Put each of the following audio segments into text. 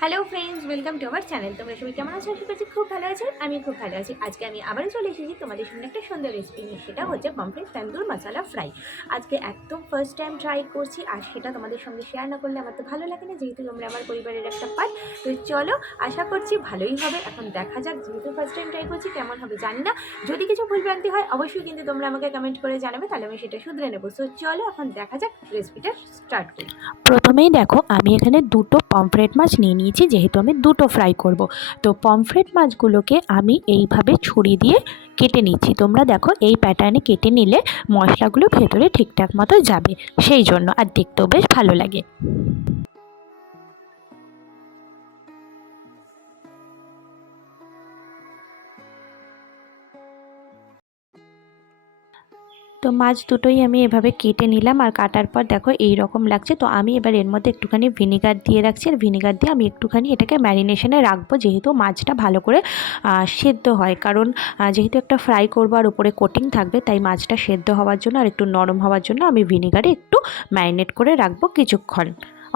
Hello friends, welcome to আমার channel. তোমরা সবাই কেমন আছো? আশা করছি খুব ভালো আছো। আমি খুব ভালো আছি। আজকে আমি আবারও চলে এসেছি তোমাদের সামনে একটা সুন্দর রেসিপি নিয়ে। সেটা হচ্ছে পমফ্রেট তন্দুর মশলা ফ্রাই। আজকে একদম ফার্স্ট টাইম ট্রাই করছি, আর সেটা তোমাদের সঙ্গে শেয়ার না করলে আমার তো ভালো লাগে না, যেহেতু তোমরা আমার পরিবারের একটা পার্ট। তো চলো, আশা করছি ভালোই হবে। এখন দেখা যাক, যেহেতু ফার্স্ট টাইম ট্রাই করছি কেমন হবে জানি না। যদি কিছু ভুলভ্রান্তি হয় অবশ্যই কিন্তু তোমরা আমাকে কমেন্ট করে জানাবে, তাহলে আমি সেটা শুধরে নেবো। তো চলো এখন দেখা যাক, রেসিপিটা স্টার্ট করি। প্রথমেই দেখো আমি এখানে দুটো পমফ্রেট মাছ নিয়ে নিয়েছি, যেহেতু আমি দুটো ফ্রাই করব। তো পমফ্রেট মাছগুলোকে আমি এইভাবে ছুরি দিয়ে কেটে নিচ্ছি। তোমরা দেখো এই প্যাটার্নে কেটে নিলে মশলাগুলো ভেতরে ঠিকঠাক মতো যাবে, সেই জন্য, আর দেখতেও বেশ ভালো লাগে। তো মাছ দুটোই আমি এভাবে কেটে নিলাম, আর কাটার পর দেখো এই রকম লাগছে। তো আমি এবার এর মধ্যে একটুখানি ভিনিগার দিয়ে রাখছি, আর ভিনিগার দিয়ে আমি একটুখানি এটাকে ম্যারিনেশনে রাখবো, যেহেতু মাছটা ভালো করে সেদ্ধ হয়। কারণ যেহেতু একটা ফ্রাই করবো আর উপরে কোটিং থাকবে, তাই মাছটা সেদ্ধ হওয়ার জন্য আর একটু নরম হওয়ার জন্য আমি ভিনিগারে একটু ম্যারিনেট করে রাখবো কিছুক্ষণ,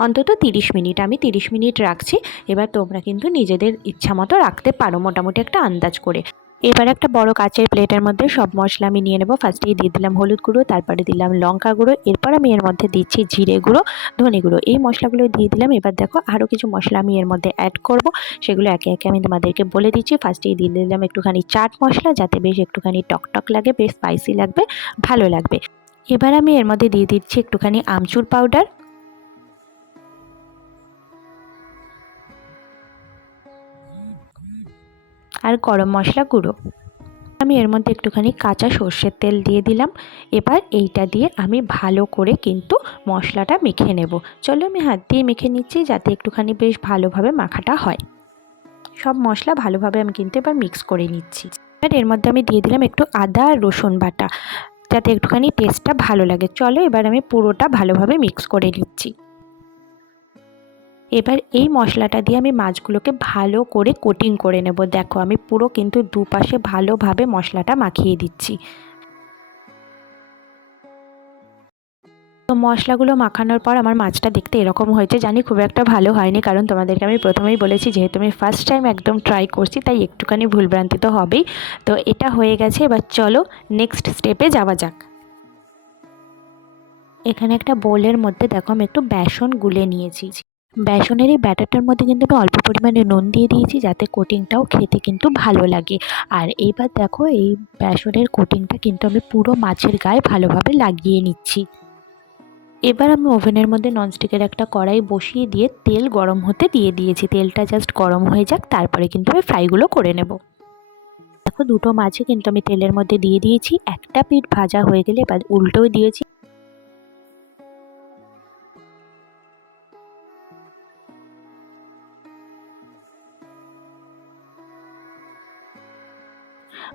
অন্তত 30 মিনিট। আমি 30 মিনিট রাখছি। এবার তোমরা কিন্তু নিজেদের ইচ্ছা মতো রাখতে পারো, মোটামুটি একটা আন্দাজ করে। এবার একটা বড় কাচের প্লেটের মধ্যে সব মশলা আমি নিয়ে নেবো। ফার্স্টেই দিয়ে দিলাম হলুদ গুঁড়ো, তারপরে দিলাম লঙ্কা গুঁড়ো, এরপর আমি এর মধ্যে দিচ্ছি জিরে গুঁড়ো, ধনে গুঁড়ো। এই মশলাগুলো দিয়ে দিলাম। এবার দেখো আরও কিছু মশলা আমি এর মধ্যে অ্যাড করব, সেগুলো একে একে আমি তোমাদেরকে বলে দিচ্ছি। ফার্স্টেই দিয়ে দিলাম একটুখানি চাট মশলা, যাতে বেশ একটুখানি টকটক লাগে, বেশ স্পাইসি লাগবে, ভালো লাগবে। এবার আমি এর মধ্যে দিয়ে দিচ্ছি একটুখানি আমচুর পাউডার, আর গরম মশলা গুঁড়ো। আমি এর মধ্যে একটুখানি কাঁচা সর্ষের তেল দিয়ে দিলাম। এবার এইটা দিয়ে আমি ভালো করে কিন্তু মশলাটা মেখে নেব। চলো আমি হাত দিয়ে মেখে নিচ্ছি, যাতে একটুখানি বেশ ভালোভাবে মাখাটা হয়। সব মশলা ভালোভাবে আমি কিন্তু এবার মিক্স করে নিচ্ছি। এবার এর মধ্যে আমি দিয়ে দিলাম একটু আদা আর রসুন বাটা, যাতে একটুখানি টেস্টটা ভালো লাগে। চলো এবার আমি পুরোটা ভালোভাবে মিক্স করে নিচ্ছি। এবার এই মশলাটা দিয়ে আমি মাছগুলোকে ভালো করে কোটিং করে নেব। দেখো আমি পুরো কিন্তু দুপাশে ভালোভাবে মশলাটা মাখিয়ে দিচ্ছি। তো মশলাগুলো মাখানোর পর আমার মাছটা দেখতে এরকম হয়েছে। জানি খুব একটা ভালো হয়নি, কারণ তোমাদেরকে আমি প্রথমেই বলেছি যেহেতু আমি ফার্স্ট টাইম একদম ট্রাই করছি, তাই একটুখানি ভুলভ্রান্তি তো হবেই। তো এটা হয়ে গেছে। এবার চলো নেক্সট স্টেপে যাওয়া যাক। এখানে একটা বোলের মধ্যে দেখো আমি একটু বেসন গুলে নিয়েছি। বেসনের এই ব্যাটারটার মধ্যে কিন্তু আমি অল্প পরিমাণে নুন দিয়ে দিয়েছি, যাতে কোটিংটাও খেতে কিন্তু ভালো লাগে। আর এইবার দেখো এই বেসনের কোটিংটা কিন্তু আমি পুরো মাছের গায়ে ভালোভাবে লাগিয়ে নিচ্ছি। এবার আমি ওভেনের মধ্যে ননস্টিকের একটা কড়াই বসিয়ে দিয়ে তেল গরম হতে দিয়ে দিয়েছি। তেলটা জাস্ট গরম হয়ে যাক, তারপরে কিন্তু আমি ফ্রাইগুলো করে নেব। দেখো দুটো মাছই কিন্তু আমি তেলের মধ্যে দিয়ে দিয়েছি। একটা পিঠ ভাজা হয়ে গেলে এবার উল্টোও দিয়েছি।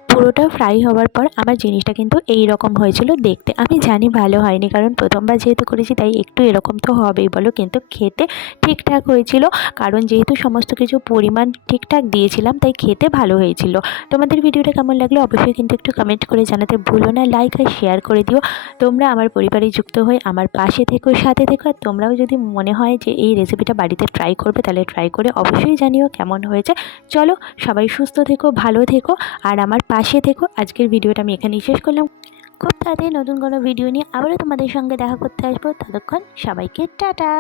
পুরোটা ফ্রাই হওয়ার পর আমার জিনিসটা কিন্তু এই রকম হয়েছিল দেখতে। আমি জানি ভালো হয়নি, কারণ প্রথমবার যেহেতু করেছি তাই একটু এরকম তো হবেই বলো, কিন্তু খেতে ঠিকঠাক হয়েছিল। কারণ যেহেতু সমস্ত কিছু পরিমাণ ঠিকঠাক দিয়েছিলাম, তাই খেতে ভালো হয়েছিল। তোমাদের ভিডিওটা কেমন লাগলো অবশ্যই কিন্তু একটু কমেন্ট করে জানাতে ভুলো না। লাইক আর শেয়ার করে দিও। তোমরা আমার পরিবারে যুক্ত হয়ে আমার পাশে থেকো, সাথে থেকো। আর তোমরাও যদি মনে হয় যে এই রেসিপিটা বাড়িতে ট্রাই করবে, তাহলে ট্রাই করে অবশ্যই জানিও কেমন হয়েছে। চলো সবাই সুস্থ থেকো, ভালো থেকো, আর আমার পাশে থেকো। আজকের ভিডিওটা আমি এখানেই শেষ করলাম। খুব তাড়াতাড়ি নতুন কোনো ভিডিও নিয়ে আবারও তোমাদের সঙ্গে দেখা করতে আসবো। ততক্ষণ সবাইকে টাটা।